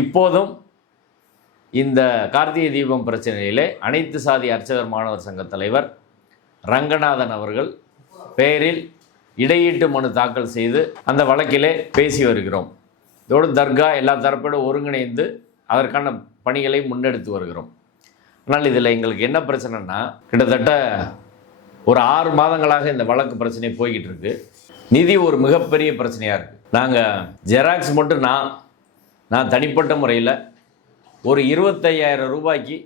இப்போதும் இந்த கார்த்திகை தீபம் பிரச்சனையிலே அனைத்து சாதி அர்ச்சகர் மாணவர் சங்க தலைவர் ரங்கநாதன் அவர்கள் பெயரில் இடையீட்டு மனு தாக்கல் செய்து அந்த வழக்கிலே பேசி வருகிறோம். இதோடு தர்கா எல்லா தரப்போடு ஒருங்கிணைந்து அதற்கான பணிகளை முன்னெடுத்து வருகிறோம். ஆனால் இதில் எங்களுக்கு என்ன பிரச்சனைனா, கிட்டத்தட்ட ஒரு 6 மாதங்களாக இந்த வழக்கு பிரச்சனை போய்கிட்டு இருக்கு. நிதி ஒரு மிகப்பெரிய பிரச்சனையாக இருக்குது. நாங்கள் ஜெராக்ஸ் மட்டும் நான் தனிப்பட்ட முறையில் ஒரு 25,000 ரூபாய்க்கு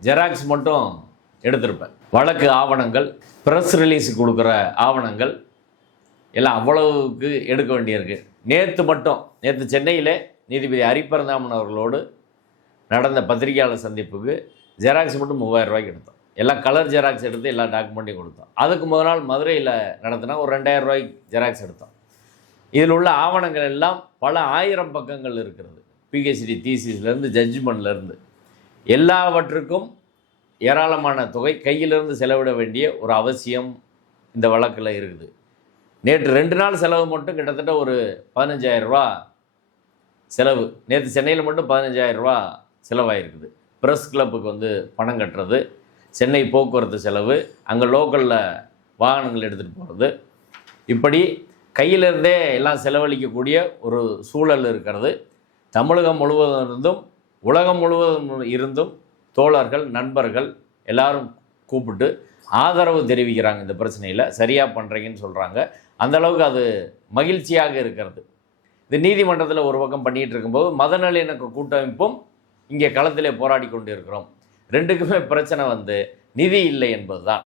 ஜெராக்ஸ் மட்டும் எடுத்திருப்பேன். வழக்கு ஆவணங்கள், ப்ரெஸ் ரிலீஸ் கொடுக்குற ஆவணங்கள் எல்லாம் அவ்வளவுக்கு எடுக்க வேண்டியிருக்கு. நேற்று சென்னையில் நீதிபதி ஹரிபரந்தாமன் அவர்களோடு நடந்த பத்திரிகையாளர் சந்திப்புக்கு ஜெராக்ஸ் மட்டும் 3000 ரூபாய்க்கு எடுத்தோம். எல்லாம் கலர் ஜெராக்ஸ் எடுத்து எல்லா டாக்குமெண்ட்டையும் கொடுத்தோம். அதுக்கு முதல் நாள் மதுரையில் நடத்தினா ஒரு 2000 ரூபாய்க்கு ஜெராக்ஸ் எடுத்தோம். இதில் உள்ள ஆவணங்கள் எல்லாம் பல 1000 பக்கங்கள் இருக்கிறது. பிஹெச்டி தீசிஸ்லேருந்து ஜட்ஜ்மெண்ட்லேருந்து எல்லாவற்றுக்கும் ஏராளமான தொகை கையிலிருந்து செலவிட வேண்டிய ஒரு அவசியம் இந்த வழக்கில் இருக்குது. நேற்று 2 நாள் செலவு மட்டும் கிட்டத்தட்ட ஒரு 15,000 ரூபா செலவு. நேற்று சென்னையில் மட்டும் 15,000 ரூபா செலவாயிருக்குது. ப்ரெஸ் கிளப்புக்கு பணம் கட்டுறது, சென்னை போக்குவரத்து செலவு, அங்கே லோக்கலில் வாகனங்கள் எடுத்துகிட்டு போகிறது, இப்படி கையிலிருந்தே எல்லாம் செலவழிக்கக்கூடிய ஒரு சூழல் இருக்கிறது. தமிழகம் முழுவதும் இருந்தும் உலகம் முழுவதும் இருந்தும் தோழர்கள், நண்பர்கள் எல்லாரும் கூப்பிட்டு ஆதரவு தெரிவிக்கிறாங்க. இந்த பிரச்சனையில் சரியாக பண்ணுறீங்கன்னு சொல்கிறாங்க. அந்தளவுக்கு அது மகிழ்ச்சியாக இருக்கிறது. இது நீதிமன்றத்தில் ஒரு பக்கம் பண்ணிகிட்டு இருக்கும்போது மத நல்லிணக்க கூட்டமைப்பும் இங்கே களத்திலே போராடி கொண்டு இருக்கிறோம். ரெண்டுக்குமே பிரச்சனை நிதி இல்லை என்பது தான்.